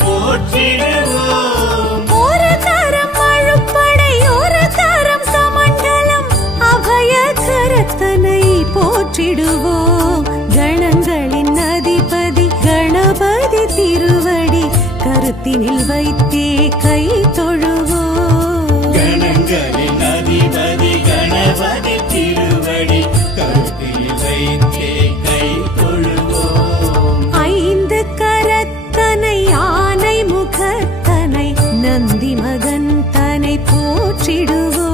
போற்றிடுவோம். ஒரு கரம் அழுப்படை ஒரு கரம் கமண்டலம் அபய கரத்தனை போற்றிடுவோம். கணங்களின் அதிபதி கணபதி திருவடி கருத்தினில் வைத்தே கை தொழுவோம். கணங்களின் அதிபதி கணபதி திருவடி கருத்தினில் வைத்தே கை தொழுவோம். ஐந்து கரத்தனை யானை முகத்தனை நந்தி மகன் தனை போற்றிடுவோம்.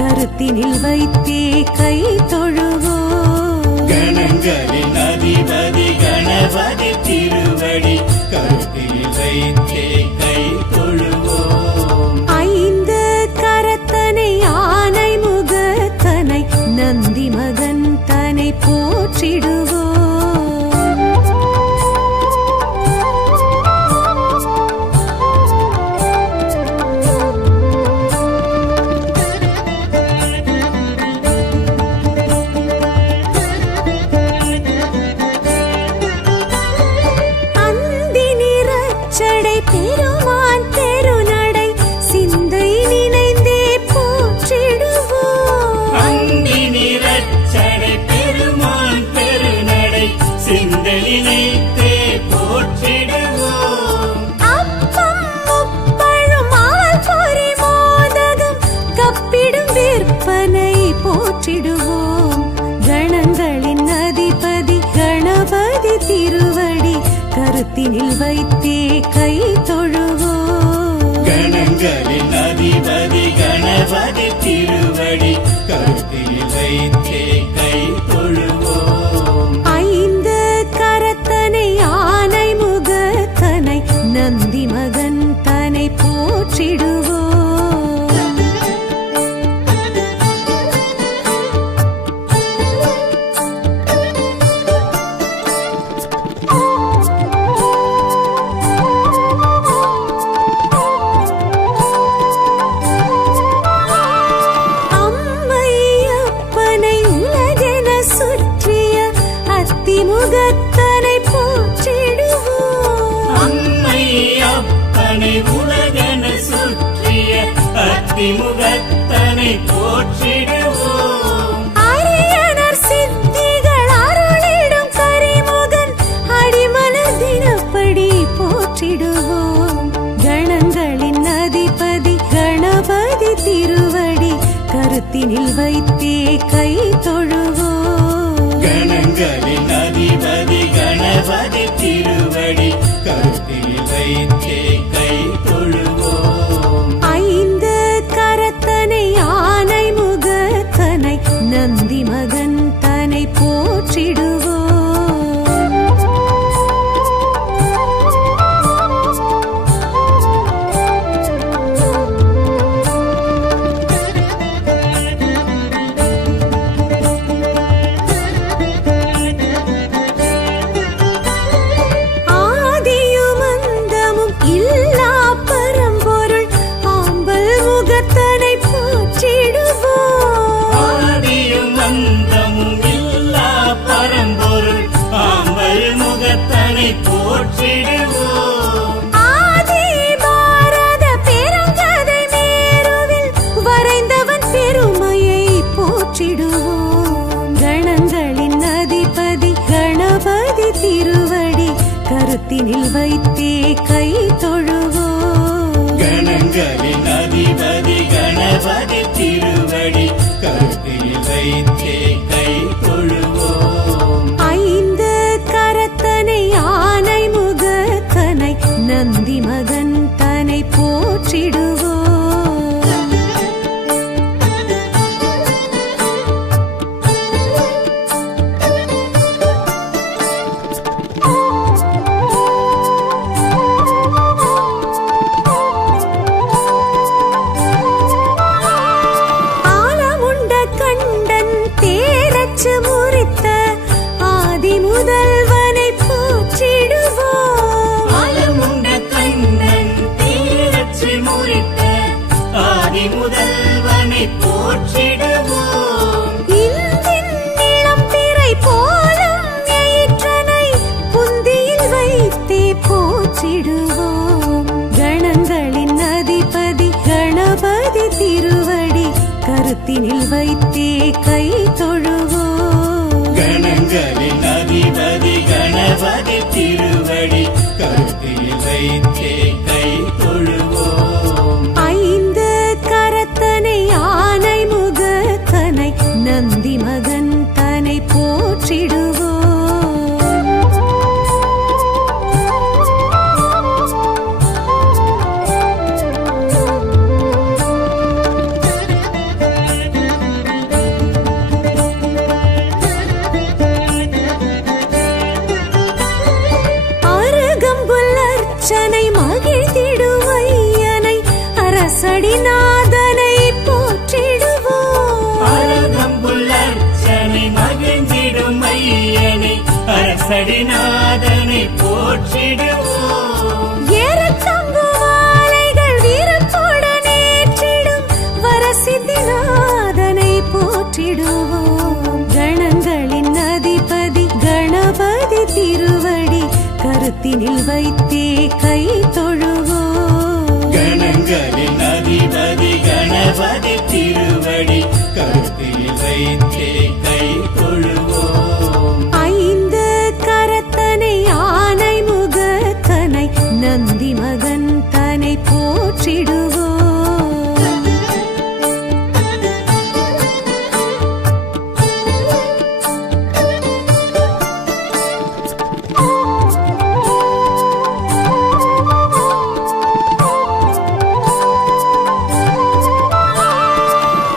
கருத்தினில் வைத்தே கை தொழுவோம். கணங்களின் அதிபதி கணபதி திருவடி கருத்தினில் வைத்தே கை தொழுவோம். ஐந்து கரத்தனை யானை முகத்தனை நந்தி மகன் தனை போற்றிடுவோம். பெருமான் தெருநடை சிந்தை நினைந்தே போற்றிடுவோம். அந்தி நிறச்சடை பெருமான் பெருநடை சிந்தை நினைத்தே போற்றிடுவோம். அப்பம் முப்பழும் ஆல் பொறி மோதகம் கப்பிடும் விற்பனை போற்றிடுவோம். கணங்களின் அதிபதி கணபதி திருவடி கருத்தினில் வைத்தே கை தொழுவோம். கணங்களின் அதிபதி கணபதி திருவடி கருத்தினில் வைத்தே கை தொழுவோம். ஐந்து கரத்தனை யானை முகத்தனை நந்தி மகன் தனை போற்றிடுவோம். முகத்தனை போற்றிடுவோம். அம்மை அப்பனை உலகென சுற்றிய அத்திமுகத்தனை போற்றிடுவோம். அரியனர் சித்திகள் அருளிடும் கரிமுகன் அடிமனதினப்படி போற்றிடுவோம். கணங்களின் அதிபதி கணபதி திருவடி கருத்தினில் வைத்தே கை தொழுவோம். கணங்களின் அதிபதி கணபதி திருவடி கருத்தினில் வைத்தே கை தொழுவோம். ஐந்து கரத்தனை யானை முகத்தனை நந்தி மகன் தனை போற்றிடுவோம். போற்றிடுவோம். ஆதி பாரத பெருங்கதை மேருவில் வரைந்தவன் பெருமையை போற்றிடுவோம். கணங்களின் அதிபதி கணபதி திருவடி கருத்தினில் வைத்தே கை தொழுவோம். கணங்களின் அதிபதி கணபதி திருவடி கருத்தினில் வைத்தே கை தொழுவோம். ஐந்து கரத்தனை யானை போற்றிடுவோம். கணங்களின் அதிபதி கணபதி திருவடி கருத்தினில் வைத்தே கை தொழுவோம். கணங்களின் அதிபதி கணபதி திருவடி கருத்தில் வைத்தே கை தொழுவோம். ஐந்து கரத்தனை ஆனை முகத்தனை நந்தி மகன் தனை போற்றிடுவோம். அருகம்புல்லர்ச்சனை மகிழ்ந்திடுவையனை அரசடிநாதனை போற்றிடுவோம். அருகம்புல்லர்ச்சனை மகிழ்ந்திடும் ஐயனை அரசடிநாதனை போற்றிடுவோம். ஏறத்தம்பு மாலைகள் வீரத்துடன் ஏற்றிடும் வரசித்திநாதனை போற்றிடுவோம். கணங்களின் அதிபதி கணபதி திருவடி கருத்தினில் வைத்தே கை தொழுவோம். கணங்களின் அதிபதி கணபதி திருவடி கருத்தில் வைத்தே கை தொழுவோம். ஐந்து கரத்தனை ஆனை முகத்தனை நந்தி மகன் தனை போற்றிடுவோம்.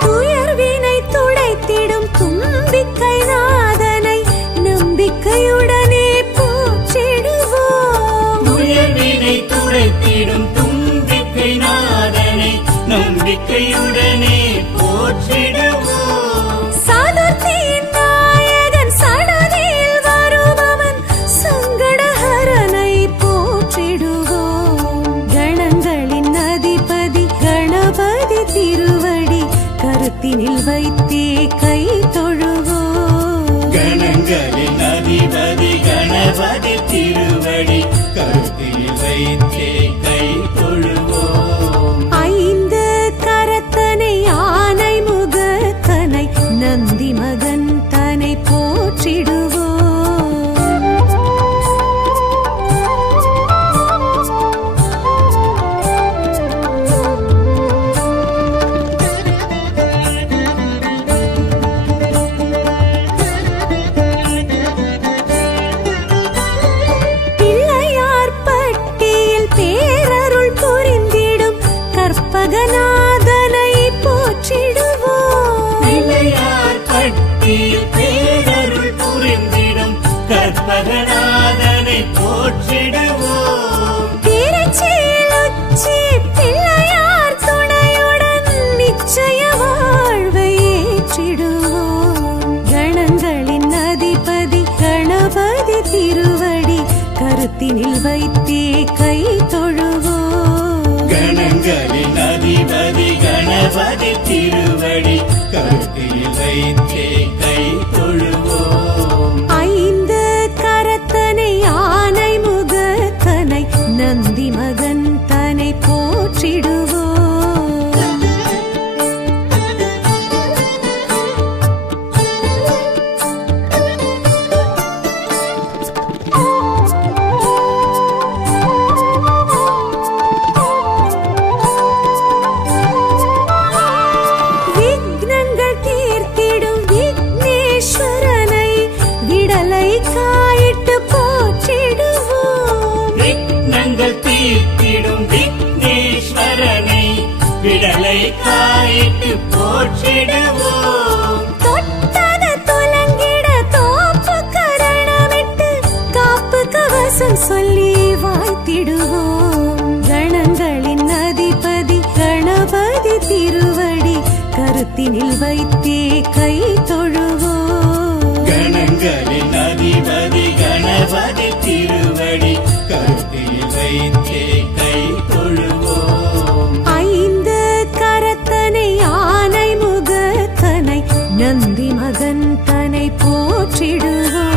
துயர்வினை துடைத்திடும் தும்பிக்கை நாதனை நம்பிக்கையுடனே போற்றிடுவோம். உயர்வினை துடைத்திடும் தும்பிக்கை நாதனை நம்பிக்கையுடனே போற்றிடுவோம். சதுர்த்தியின் நாயகன் சடதியில் வருபவன் சங்கடஹரனை போற்றிடுவோம். கணங்களின் அதிபதி கணபதி திருவடி கருத்தினில் வைத்தே கை தொழுவோம். கணங்களின் அதிபதி கணபதி திருவடி கருத்தில் வைத்தே கை தொழுவோம். ஐந்து கரத்தனை ஆனை முகத்தனை நந்தி மகன் தனை போற்றிடுவோம். பிள்ளையார் பட்டியில் பேரருள் புரிந்திடும் கற்பகநாதனை போற்றிடுவோம். பிள்ளையார் பட்டியில் பேரருள் புரிந்திடும் கற்பகநாதனை போற்றிடுவோம். திருச்சியில் உச்சி பிள்ளையார் துணையுடன் நிச்சய வாழ்வை ஏற்றிடுவோம். கணங்களின் அதிபதி கணபதி திருவடி கருத்தினில் வைத்தே கை தொழுவோம். கணங்களின் அதிபதி கணபதி திருவடி கருத்தில் வைத்தே கை தொழுவோம். ஐந்து கரத்தனை ஆனை முகத்தனை நந்தி மகன் தனை போற்றிடுவோம். விக்னங்கள் தீர்த்திடும் விக்னேஸ்வரனை விடலை காயிட்டு போற்றிடுவோம். விக்னங்கள் தீர்த்திடும் விக்னேஸ்வரனை விடலை காயிட்டு போற்றிடுவோம். தொட்டத துலங்கிட தோப்பு கரணமிட்டு காப்பு கவசம் சொல்லி வாழ்த்திடுவோம். கணங்களின் அதிபதி கணபதி திருவடி கருத்தினில் வைத்தே கை தொழுவோம். கணங்களின் அதிபதி கணபதி திருவடி கருத்தில் வைத்தே கை தொழுவோம். ஐந்து கரத்தனை ஆனை முகத்தனை நந்தி மகன் தனை போற்றிடுவோம்.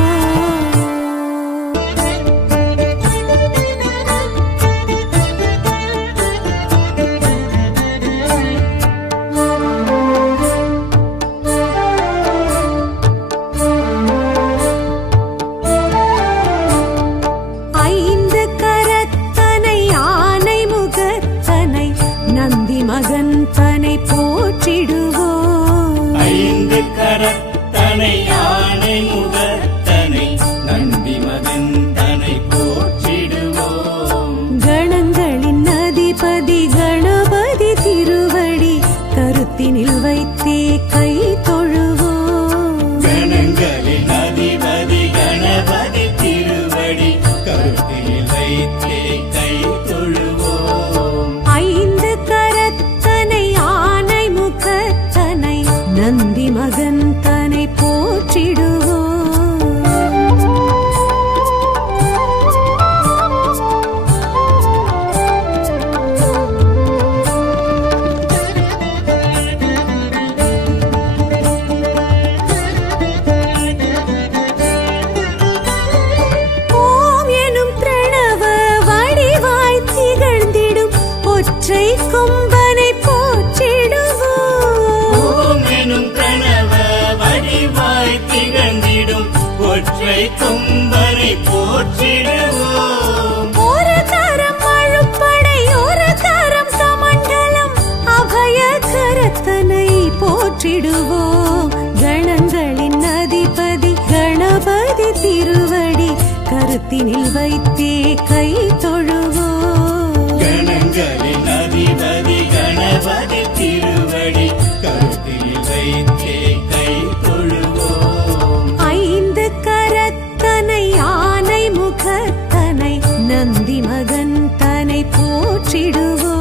ஆனை முகத்தனை நந்தி மகன் தனை போற்றிடுவோம். கணங்களின் அதிபதி கணபதி திருவடி கருத்தினில் வைத்தே கை தொழுவோம். கணங்களின் அதிபதி கணபதி திருவடி கருத்தில் வைத்தே கை தொழுவோம். ஐந்து கரத்தனை ஆனை முகத்தனை நந்தி மகன் தனை போற்றிடுவோம். ஓம் எனும் பிரணவ வடிவாய் திகழ்ந்திடும் ஒற்றை கொம்பனை போற்றிடுவோம். ஓம் எனும் பிரணவ வடிவாய் திகழ்ந்திடும் ஒற்றை கொம்பனை போற்றிடுவோம். ஒரு கரம் அழுப்படை ஒரு கரம் கமண்டலம் அபய கரத்தனை போற்றிடுவோம். கணங்களின் அதிபதி கணபதி திருவடி கருத்தினில் வைத்தே கை தொழுவோம். கணங்களின் அதிபதி கணபதி திருவடி கருத்தில் வைத்தே கை தொழுவோம். ஐந்து கரத்தனை ஆனை முகத்தனை நந்தி மகன் தனை போற்றிடுவோம்.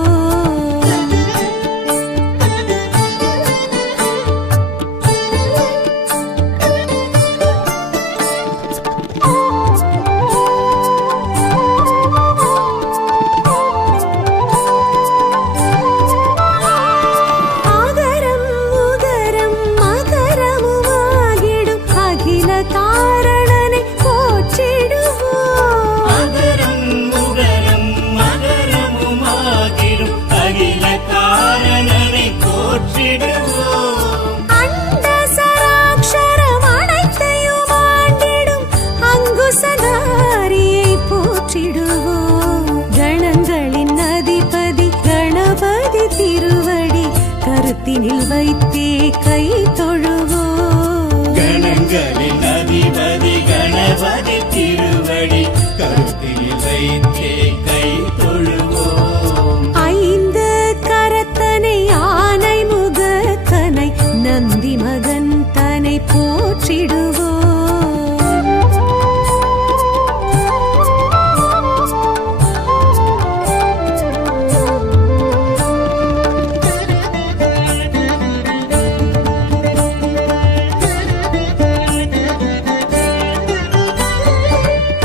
ஆகரம் உகரம் மகரமுமாகிடும் அகில காரணனை போற்றிடுவோம். அகரம் உகரம் மகரமுமாகிடும் அகில காரணனை போற்றிடுவோம். அண்ட சராட்சரம் அனைத்தையும் ஆண்டிடும் அங்குசதாரியை போற்றிடுவோம். கணங்களின் அதிபதி கணபதி திருவடி கருத்தினில் வைத்தே கை தொழுவோம். கணங்களின் அதிபதி கணபதி திருவடி கருத்தில் வைத்தே கை தொழுவோம். ஐந்து கரத்தனை ஆனை முகத்தனை நந்தி மகன் தனை போற்றிடுவோம்.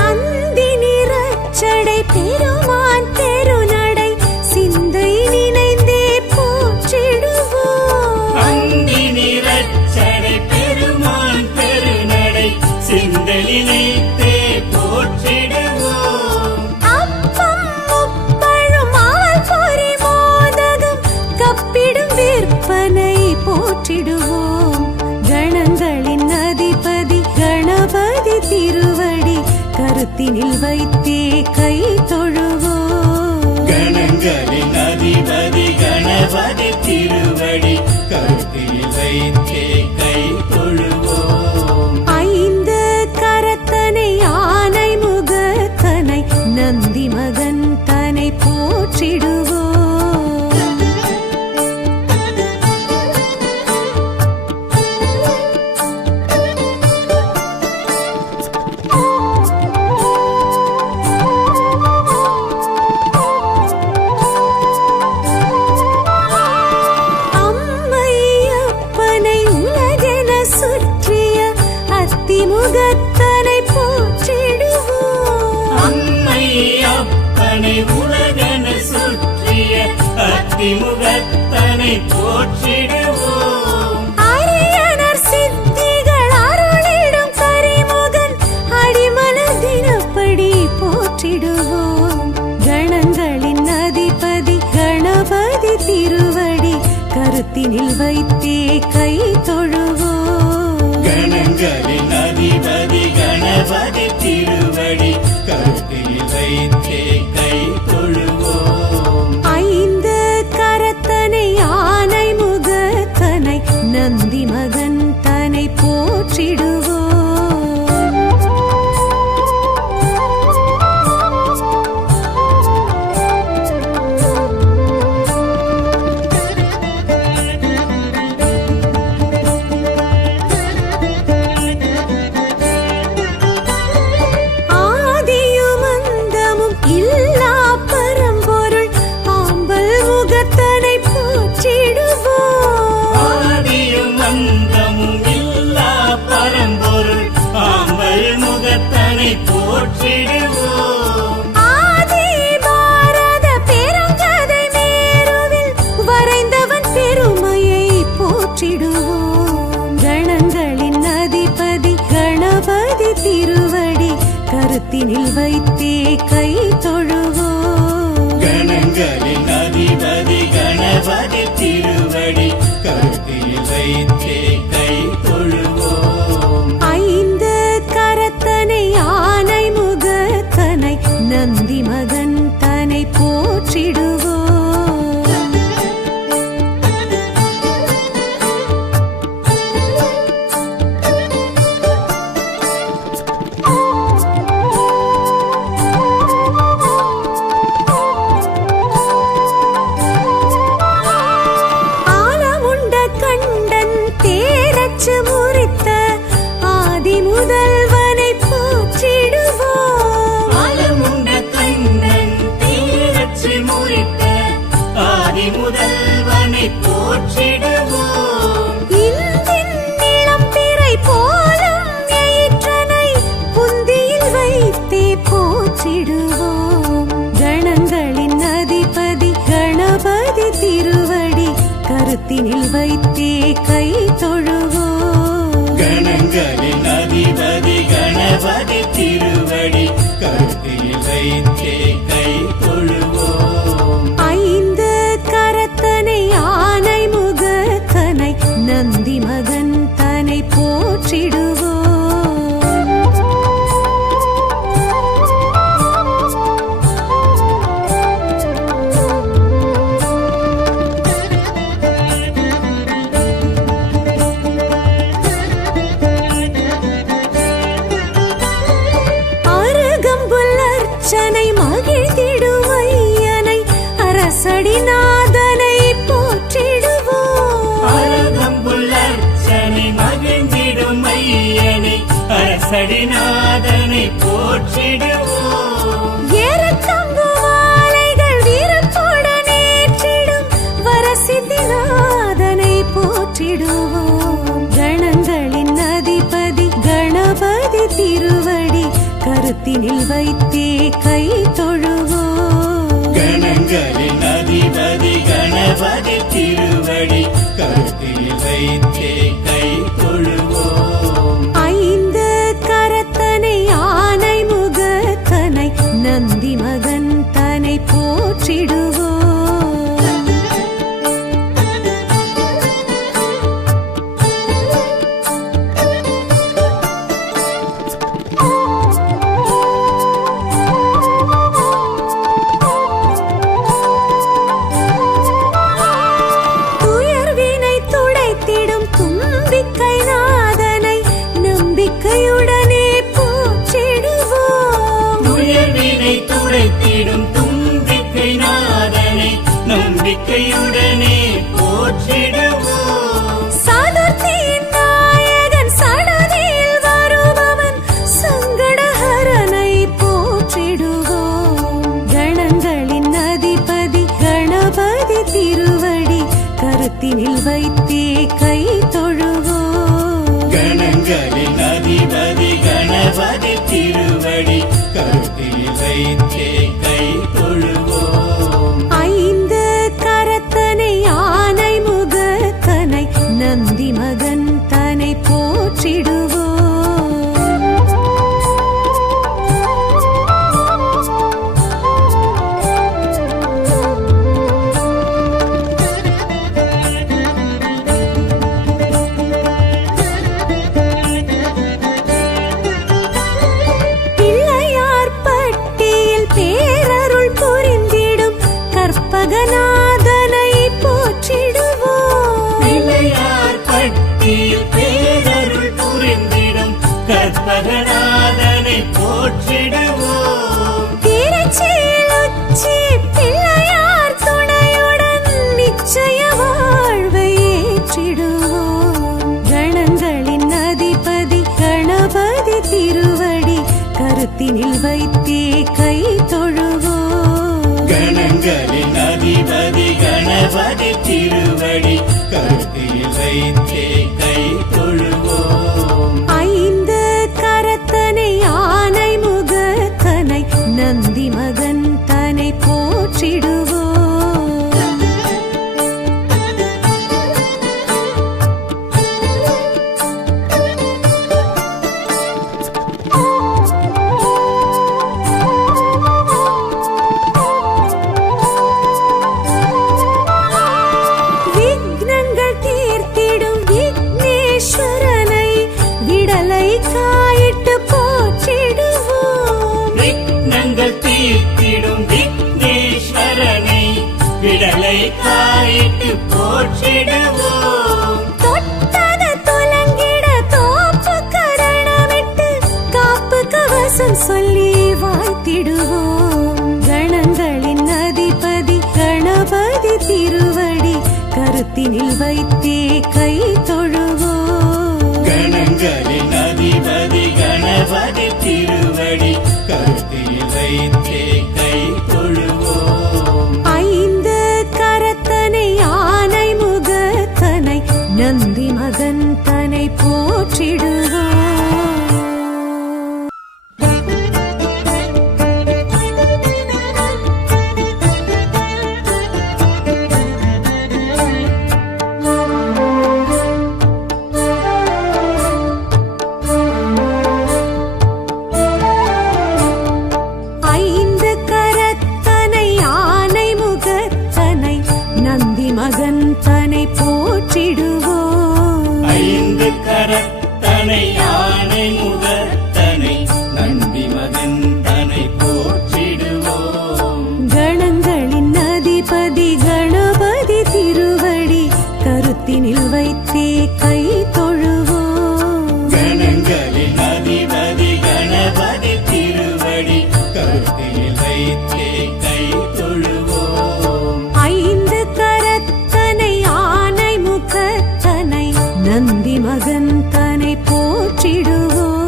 அந்தி நிறச்சடை பெருமான் தெருநடை சிந்தை நினைந்தே போற்றிடுவோம். அந்தி நிறச்சடை பெருமான் பெருநடை சிந்தலினைத்தே போற்றிடுவோம். அப்பம் முப்பழும் ஆள் பொறி மோதகம் கப்பிடும் விற்பனை போற்றிடுவோம். கணங்களின் அதிபதி கணபதி திருவடி கருத்தினில் வைத்தே கை தொழுவோம். கணங்களின் அதிபதி கணபதி திருவடி கருத்தில் வைத்தே கை தொழுவோம். ஐந்து கரத்தனை ஆனை முகத்தனை நந்தி மகன் தனை போற்றிடுவோம். அம்மையப்பனை உலகென சுற்றிய அத்திமுகத்தனை போற்றிடுவோம். அம்மை அப்பனை உலகன சுற்றிய அத்திமுகத்தனை போற்றிடுவோம். அரியனர் சித்திகள் அருளிடும் கரிமுகன் அடிமலர் தினப்படி போற்றிடுவோம். கணங்களின் அதிபதி கணபதி திருவடி கருத்தினில் வைத்தே கை தொழுவோம். கணங்களின் அதிபதி கணபதி திருவடி கருத்தில் வைத்தே கை தொழுவோம். ஐந்து கரத்தனை ஆனை முகத்தனை நந்தி மகன் தனை போற்றிடுவோம். போற்றிடுவோம். ஆலமுண்ட கண்டன் தேரச்சு முறித்த ஆதி முதல்வனை போற்றிடுவோம். ஆலமுண்ட கண்ணன் தேரச்சு முறித்த ஆதி முதல்வனை போற்றிடுவோம். இந்தின் இளம்பிறை போலும் எயிற்றனை புந்தியில் வைத்தே போற்றிடுவோம். கணங்களின் அதிபதி கணபதி திருவடி கருத்தினில் வைத்தே கை தொழுவோம். கணங்களின் அதிபதி கணபதி திருவடி கருத்தில் வைத்தே கை தொழுவோம். ஐந்து கரத்தனை ஆனை முகத்தனை நந்தி மகன் தனை போற்றிடுவோம். அருகம்புல் அர்ச்சனை மகிழ்ந்திடும் ஐயனை அரசடிநாதனை போற்றிடுவோம். அருகம்புல் அர்ச்சனை மகிழ்ந்திடும் ஐயனை அரசடிநாதனை போற்றிடுவோம். ஏறத்தங்கு மாலைகள் வீரத்துடன் ஏற்றிடும் வரசித்திநாதனை போற்றிடுவோம். கணங்களின் அதிபதி கணபதி திருவடி கருத்தினில் வைத்தே கை தொழுவோம். கணங்களின் அதிபதி கணபதி திருவடி கருத்தில் வைத்தே கை தொழுவோம். ஐந்து கரத்தனை ஆனை முகத்தனை நந்தி மகன் தனை போற்றிடுவோம். துயர்வினை துடைத்திடும் தும்பிக்கை நாதனை நம்பிக்கையுடனே போற்றிடுவோம். உயர்வினை துடைத்திடும் தும்பிக்கை நாதனை நம்பிக்கையுடனே போற்றிடுவோம். சதுர்த்தியின் நாயகன் சடதியில் வருபவன் சங்கடஹரனை போற்றிடுவோம். கணங்களின் அதிபதி கணபதி திருவடி கருத்தினில் வைத்தே கை தொழுவோம். கணங்களின் அதிபதி கணபதி திருவடி கருத்தில் வைத்தே கை தொழுவோம். ஐந்து கரத்தனை ஆனை முகத்தனை நந்தி மகன் தனை போற்றிடுவோம். பிள்ளையார் பட்டியில் பேரருள் புரிந்திடும் கற்பகநாதனை போற்றிடுவோம். பிள்ளையார் பட்டியில் பேரருள் புரிந்திடும் கற்பகநாதனை போற்றிடுவோம். திருச்சியில் உச்சி பிள்ளையார் துணையுடன் நிச்சய வாழ்வை ஏற்றிடுவோம். கணங்களின் அதிபதி கணபதி திருவடி கருத்தினில் வைத்தே கை தொழுவோம். கணங்களின் அதிபதி கணபதி திருவடி கருத்தில் வைத்தே கை தொழுவோம். ஐந்து கரத்தனை ஆனை முகத்தனை நந்தி மகன் தனை போற்றிடுவோம். விக்னங்கள் தீர்த்திடும் விக்னேஸ்வரனை விடலை காயிட்டு போற்றிடுவோம். விக்னங்கள் தீர்த்திடும் விக்னேஸ்வரனை விடலை காயிட்டு போற்றிடுவோம். தொட்டது துலங்கிட தோப்பு கரணமிட்டு காப்பு கவசம் சொல்லி வாழ்த்திடுவோம். கணங்களின் அதிபதி கணபதி திருவடி கருத்தினில் வைத்தே கை தொழுவோம். கணங்களின் அதிபதி கணபதி திருவடி கருத்தில் வைத்தே கை தொழுவோம். ஐந்து கரத்தனை ஆனை முகத்தனை நந்தி மகன் தனை போற்றிடுவோம். ஐந்து கரத்தனை ஆனை முகத்தனை நந்தி மகன் தனை போற்றிடுவோம். ஐந்து கரத்தனை யானை முகத்தனை நந்தி மகன் தனை போற்றிடுவோம். கணங்களின் அதிபதி கணபதி திருவடி கருத்தினில் வைத்தே கை தொழுவோம். கணங்களின் அதிபதி கணபதி திருவடி கருத்தில் வைத்தே கை தொழுவோம். ஐந்து கரத்தனை ஆனை முகத்தனை நந்தி மகன் தனை போற்றிடுவோம்.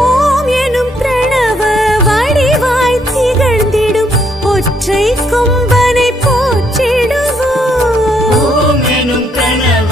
ஓம் எனும் பிரணவ வடிவாய் திகழ்ந்திடும் ஒற்றை கொம்பனை போற்றிடுவோம். ஓம் எனும் கனவ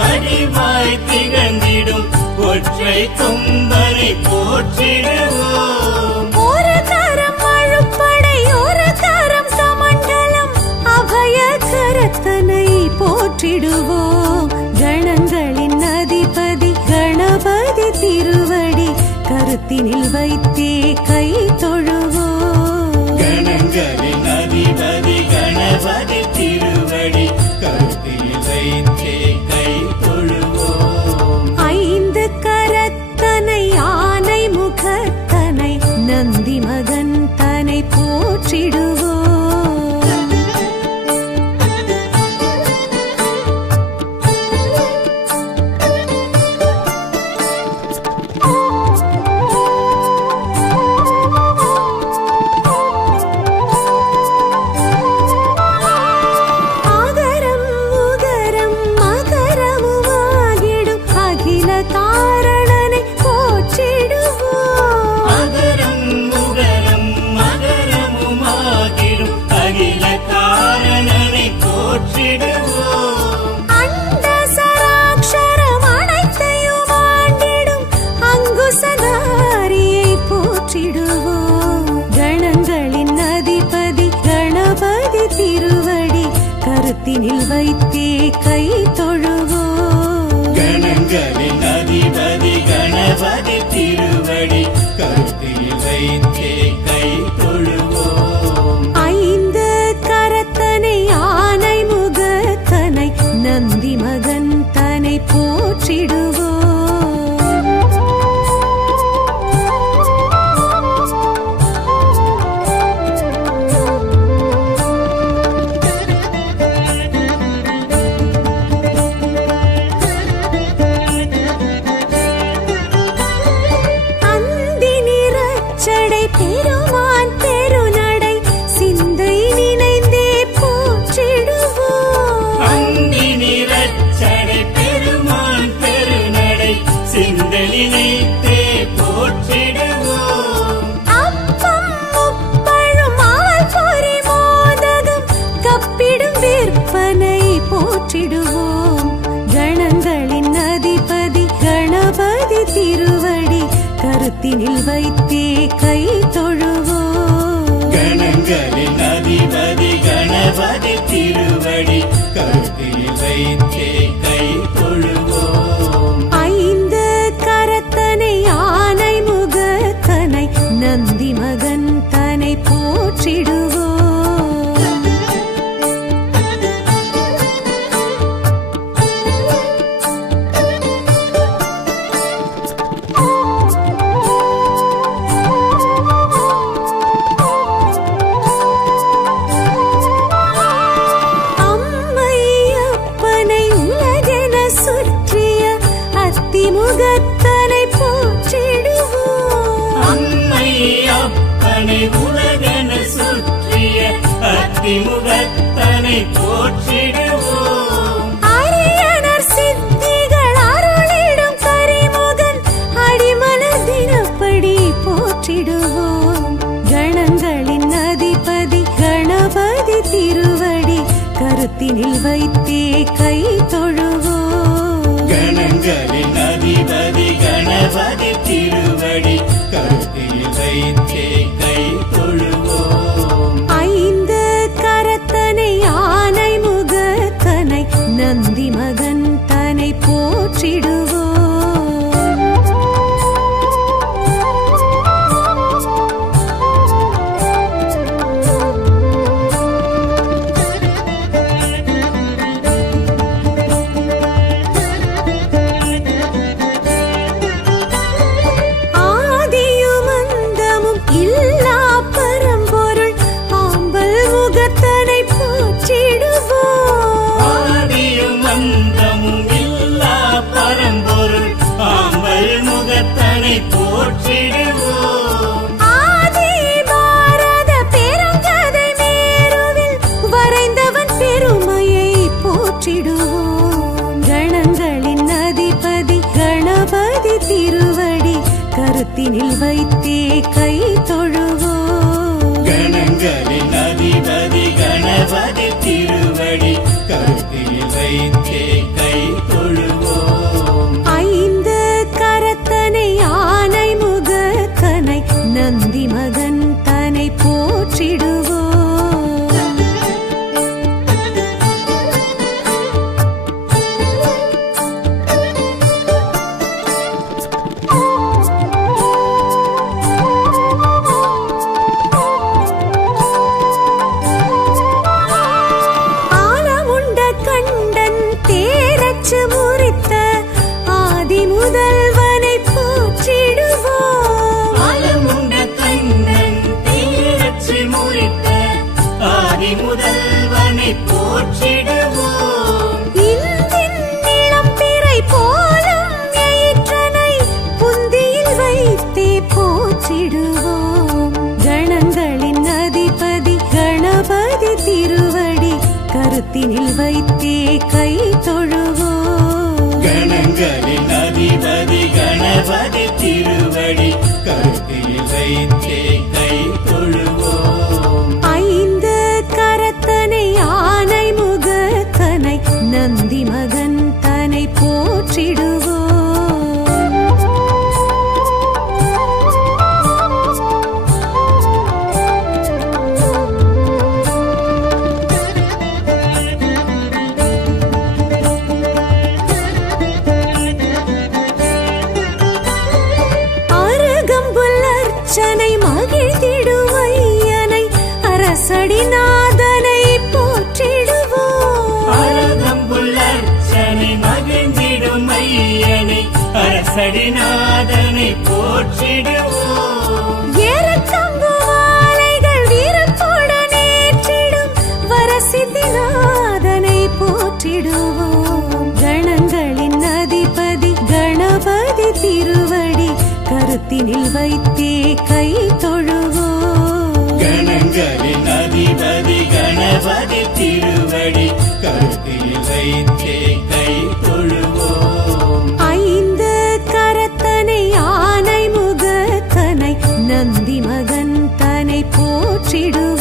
வடிவாய் திகழ்ந்திடும் ஒற்றை கொம்பனை போற்றிடுவோம். ஒரு கரம் அழுப்படை ஒரு கரம் கமண்டலம் அபய கரத்தனை போற்றிடுவோம். கணங்களின் அதிபதி கணபதி திருவடி கருத்தினில் வைத்தே கை தொழுவோம். கணங்களின் அதிபதி கணபதி திருவடி கருத்தில் வைத்தே கை தொழுவோம். ஐந்து கரத்தனை ஆனை முகத்தனை நந்தி மகன் தனை போற்றிடுவோம். ஆகரம் உகரம் மகரமுமாகிடும் அகில காரணனை போற்றிடுவோம். அகரம் உகரம் மகரமுமாகிடும் அகில காரணனை போற்றிடுவோம். அண்ட சராட்சரம் அனைத்தையும் ஆண்டிடும் அங்குசதாரியை போற்றிடுவோம். கணங்களின் அதிபதி கணபதி திருவடி கருத்தினில் வைத்தே கை தொழுவோம். கணங்களின் அதிபதி கணபதி திருவடி கருத்தில் வைத்தே கை தொழுவோம். ஐந்து கரத்தனை ஆனை முகத்தனை நந்தி மகன் தனை போற்றிடுவோம். அந்தி நிறச்சடை பெருமான் பெருநடை சிந்தை நினைந்தே போற்றிடுவோம். அந்தி நிறச்சடை பெருமான் பெருநடை சிந்தலினைத்தே போற்றிடுவோம். அப்பம் முப்பழும் அவல் பொரி மோதகம் கப்பிடும் விற்பனை போற்றிடுவோம். கணங்களின் அதிபதி கணபதி திருவடி கருத்தினில் வைத்தே கை தொழுவோம். கணங்களின் அதிபதி கணபதி திருவடி கருத்தில் வைத்தே கை தொழுவோம். ஐந்து கரத்தனை ஆனை முகத்தனை நந்தி மகன் தனை போற்றிடுவோம். போற்றிடுவோம். அரியனர் சித்திகள் அருளிடும் கரிமுகன் அடிமலர் தினப்படி போற்றிடுவோம். கணங்களின் அதிபதி கணபதி திருவடி கருத்தினில் வைத்தே கை தொழுவோம். கணங்களின் அதிபதி கணபதி திருவடி கருத்தில் வைத்தே கை தொழுவோம். ஐந்து கரத்தனை ஆனை முகத்தனை நந்தி மகன் தனை போற்றிடுவோம். ஆதியும் அந்தமும் இல்லா பரம்பொருள் ஆம்பல் முகத்தனை போற்றிடுவோம். ஆதியும் அந்தமும் இல்லா பரம்பொருள் ஆம்பல் முகத்தனை போற்றிடுவோம். ஆதி பாரத பெருங்கதை மேருவில் வரைந்தவன் பெருமையை போற்றிடுவோம். கணங்களின் அதிபதி கணபதி திருவடி கருத்தினில் வைத்தே கை தொழுவோம். கணங்களின் அதிபதி கணபதி திருவடி கருத்தில் வைத்தே கை தொழுவோம். ஐந்து கரத்தனை ஆனை முகத்தனை நந்தி மகன் தனை போற்றிடுவோம். ஆலமுண்ட கண்டன் தேரச்சு முறித்த ஆதி முதல்வனை போற்றிடுவோம். ஆலமுண்ட கண்ணன் தேரச்சு முறித்த ஆதி முதல்வனை போற்றிடுவோம். இந்தின் நிலம் பிறை போலும் எயிற்றனை புந்தியில் வைத்தே போற்றிடுவோம். கணங்களின் அதிபதி கணபதி திருவடி கருத்தினில் வைத்தே கை தொழுவோம். கணங்களின் அதிபதி கணபதி திருவடி கருத்தில் வைத்தே கை தொழுவோம். ஐந்து கரத்தனை ஆனை முகத்தனை நந்தி மகன் தனை போற்றிடுவோம். அருகம்புல் அர்ச்சனை மகிழ்ந்திடும் ஐயனை அரசடிநாதனை போற்றிடுவோம். அழகம்புல் அர்ச்சனை மகிழ்ந்திடும் ஐயனை அரசடிநாதனை போற்றிடுவோம். ஏறத்தம்பு மாலைகள் வீரத்துடன் ஏற்றிடும் வரசித்திநாதனை போற்றிடுவோம். கணங்களின் அதிபதி கணபதி திருவடி கருத்தினில் வைத்தே கை தொழுவோம். கணங்களின் அதிபதி கணபதி திருவடி கருத்தில் வைத்தே கை தொழுவோம். ஐந்து கரத்தனை ஆனை முகத்தனை நந்தி மகன் தனை போற்றிடுவோம்.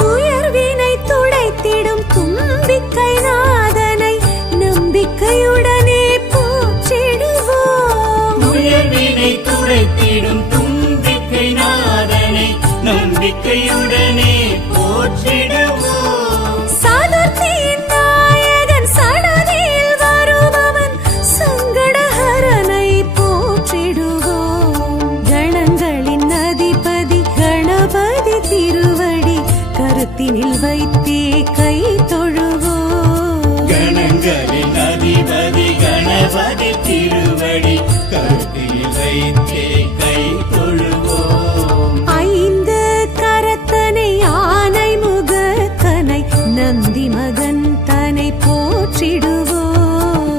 துயர்வினை துடைத்திடும் தும்பிக்கை நாதனை நம்பிக்கையுடனே போற்றிடுவோம். உயர்வினை துடைத்திடும் தும்பிக்கை நாதனை நம்பிக்கையுடனே போற்றிடுவோம். சதுர்த்தியின் நாயகன் சடதியில் வருபவன் சங்கடஹரனை போற்றிடுவோம். கணங்களின் அதிபதி கணபதி திருவடி கருத்தினில் வைத்தே கை தொழுவோம். கணங்களின் அதிபதி கணபதி திருவடி கருத்தில் வைத்தே கை தொழுவோம். ஐந்து கரத்தனை ஆனை போற்றிடுவோம்.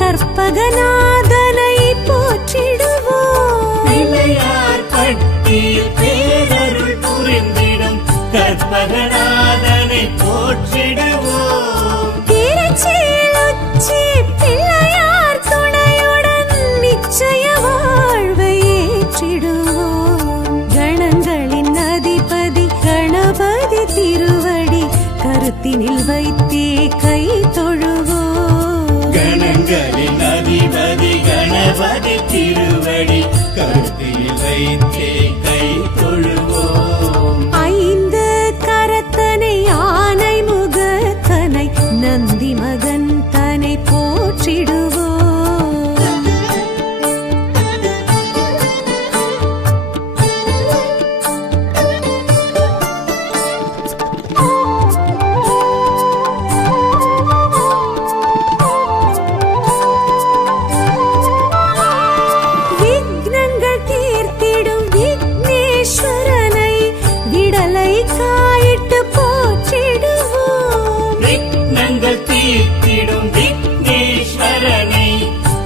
கற்பகநாதனை போற்றிடுவோம். பிள்ளையார் பட்டியில் பேரருள் புரிந்திடும் கற்பகநாதனை போற்றிடுவோம். திருச்செலுச்சி பிள்ளையார் துணையுடன் நிச்சய வாழ்வை ஏற்றிடுவோம். கணங்களின் அதிபதி கணபதி திருவடி கருத்தினில் வைத்தே கை தொழுவோம். கணங்களின் அதிபதி கணபதி திருவடி கருத்தில் வைத்தே கை தொழுவோம். ஐந்து கரத்தனை ஆனை முகத்தனை நந்தி மகன் தனை போற்றிடுவோம்.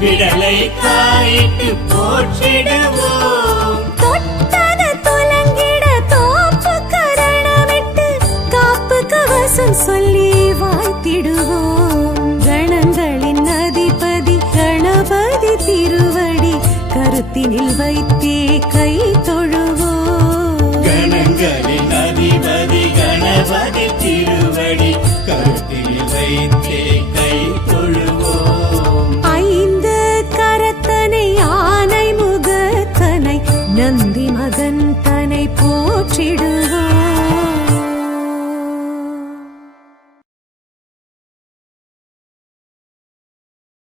விடலை காயிட்டு போற்றிடுவோம். தொட்டது துலங்கிட தோப்பு கரணமிட்டு காப்பு கவசம் சொல்லி வாழ்த்திடுவோம். கணங்களின் அதிபதி கணபதி திருவடி கருத்தினில் வைத்தே கை தொழுவோம். கணங்களின் அதிபதி கணபதி திருவடி கருத்தில் வைத்தே கை தொழுவோம். ஐந்து கரத்தனை ஆனை முகத்தனை நந்தி மகன் தனை போற்றிடு